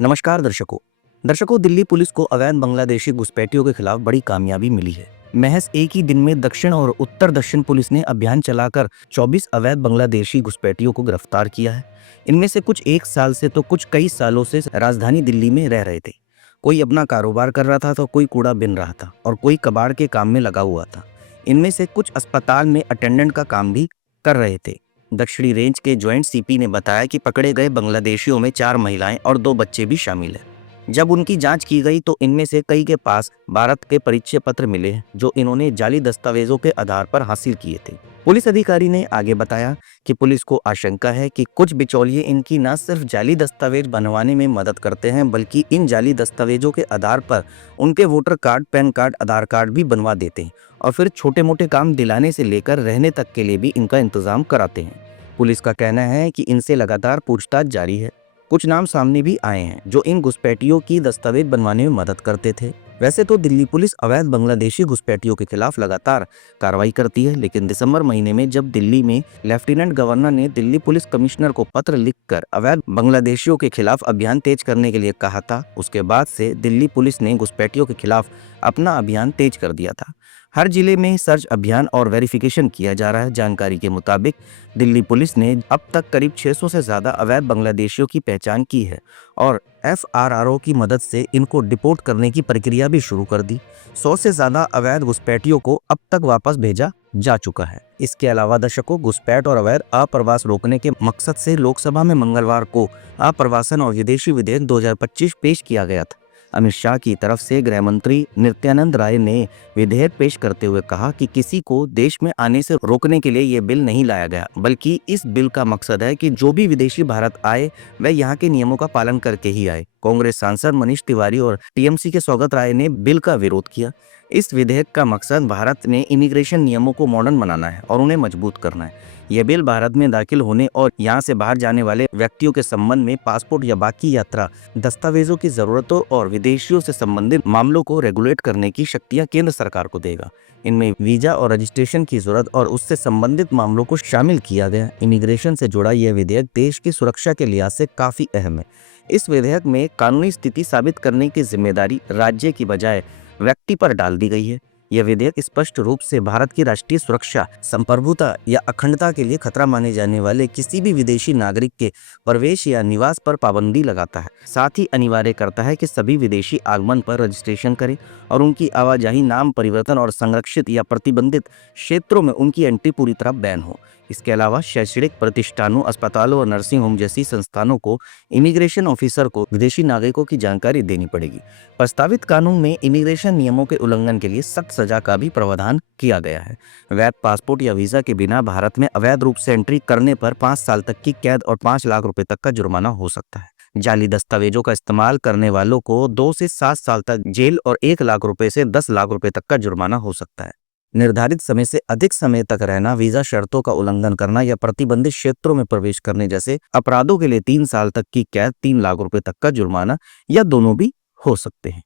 नमस्कार दर्शकों दिल्ली पुलिस को अवैध बांग्लादेशी घुसपैठियों के खिलाफ बड़ी कामयाबी मिली है। महज एक ही दिन में दक्षिण और उत्तर दक्षिण पुलिस ने अभियान चलाकर 24 अवैध बांग्लादेशी घुसपैठियों को गिरफ्तार किया है। इनमें से कुछ 1 साल से तो कुछ कई सालों से राजधानी दिल्ली में रह रहे थे। कोई अपना कारोबार कर रहा था तो कोई कूड़ा बिन रहा था और कोई कबाड़ के काम में लगा हुआ था। इनमें से कुछ अस्पताल में अटेंडेंट का काम भी कर रहे थे। दक्षिणी रेंज के ज्वाइंट सीपी ने बताया कि पकड़े गए बांग्लादेशियों में 4 महिलाएं और 2 बच्चे भी शामिल हैं। जब उनकी जांच की गई तो इनमें से कई के पास भारत के परिचय पत्र मिले हैं जो इन्होंने जाली दस्तावेजों के आधार पर हासिल किए थे। पुलिस अधिकारी ने आगे बताया कि पुलिस को आशंका है कि कुछ बिचौलिए इनकी न सिर्फ जाली दस्तावेज बनवाने में मदद करते हैं बल्कि इन जाली दस्तावेजों के आधार पर उनके वोटर कार्ड, पैन कार्ड, आधार कार्ड भी बनवा देते हैं और फिर छोटे मोटे काम दिलाने से लेकर रहने तक के लिए भी इनका इंतजाम कराते हैं। पुलिस का कहना है कि इनसे लगातार पूछताछ जारी है। कुछ नाम सामने भी आए हैं जो इन घुसपैठियों की दस्तावेज बनवाने में मदद करते थे। वैसे तो दिल्ली पुलिस अवैध बांग्लादेशी घुसपैठियों के खिलाफ लगातार कार्रवाई करती है, लेकिन दिसंबर महीने में जब दिल्ली में लेफ्टिनेंट गवर्नर ने दिल्ली पुलिस कमिश्नर को पत्र लिखकर अवैध बांग्लादेशियों के खिलाफ अभियान तेज करने के लिए कहा था, उसके बाद से दिल्ली पुलिस ने घुसपैठियों के खिलाफ अपना अभियान तेज कर दिया था। हर जिले में सर्च अभियान और वेरिफिकेशन किया जा रहा है। जानकारी के मुताबिक दिल्ली पुलिस ने अब तक करीब 600 से ज्यादा अवैध बांग्लादेशियों की पहचान की है और FRRO की मदद से इनको डिपोर्ट करने की प्रक्रिया भी शुरू कर दी। 100 से ज्यादा अवैध घुसपैठियों को अब तक वापस भेजा जा चुका है। इसके अलावा दर्शकों, घुसपैठ और अवैध अप्रवास रोकने के मकसद से लोकसभा में मंगलवार को अप्रवासन और विदेशी विधेयक 2025 पेश किया गया था। अमित शाह की तरफ से गृह मंत्री नित्यानंद राय ने विधेयक पेश करते हुए कहा कि किसी को देश में आने से रोकने के लिए ये बिल नहीं लाया गया, बल्कि इस बिल का मकसद है कि जो भी विदेशी भारत आए वह यहाँ के नियमों का पालन करके ही आए। कांग्रेस सांसद मनीष तिवारी और TMC के सौगत राय ने बिल का विरोध किया। इस विधेयक का मकसद भारत में इमिग्रेशन नियमों को मॉडर्न बनाना है और उन्हें मजबूत करना है। यह बिल भारत में दाखिल होने और यहाँ से बाहर जाने वाले व्यक्तियों के संबंध में पासपोर्ट या बाकी यात्रा दस्तावेजों की जरूरतों और विदेशियों से संबंधित मामलों को रेगुलेट करने की शक्तियां केंद्र सरकार को देगा। इनमें वीजा और रजिस्ट्रेशन की जरूरत और उससे संबंधित मामलों को शामिल किया गया। इमिग्रेशन से जुड़ा यह विधेयक देश की सुरक्षा के लिहाज से काफी अहम है। इस विधेयक में कानूनी स्थिति साबित करने की जिम्मेदारी राज्य की बजाय व्यक्ति पर डाल दी गई है। यह विधेयक स्पष्ट रूप से भारत की राष्ट्रीय सुरक्षा, संप्रभुता या अखंडता के लिए खतरा माने जाने वाले किसी भी विदेशी नागरिक के प्रवेश या निवास पर पाबंदी लगाता है। साथ ही अनिवार्य करता है कि सभी विदेशी आगमन पर रजिस्ट्रेशन करें और उनकी आवाजाही, नाम परिवर्तन और संरक्षित या प्रतिबंधित क्षेत्रों में उनकी एंट्री पूरी तरह बैन हो। इसके अलावा शैक्षणिक प्रतिष्ठानों, अस्पतालों और नर्सिंग होम जैसी संस्थानों को इमिग्रेशन ऑफिसर को विदेशी नागरिकों की जानकारी देनी पड़ेगी। प्रस्तावित कानून में इमिग्रेशन नियमों के उल्लंघन के लिए सख्त सजा का भी प्रावधान किया गया है। वैध पासपोर्ट या वीजा के बिना भारत में अवैध रूप से एंट्री करने पर 5 साल तक की कैद और 5 लाख रुपए तक का जुर्माना हो सकता है। जाली दस्तावेजों का इस्तेमाल करने वालों को 2 से 7 साल तक जेल और 1 लाख रुपए से 10 लाख रुपए तक का जुर्माना हो सकता है। निर्धारित समय से अधिक समय तक रहना, वीजा शर्तों का उल्लंघन करना या प्रतिबंधित क्षेत्रों में प्रवेश करने जैसे अपराधों के लिए 3 साल तक की कैद, 3 लाख रुपए तक का जुर्माना या दोनों भी हो सकते हैं।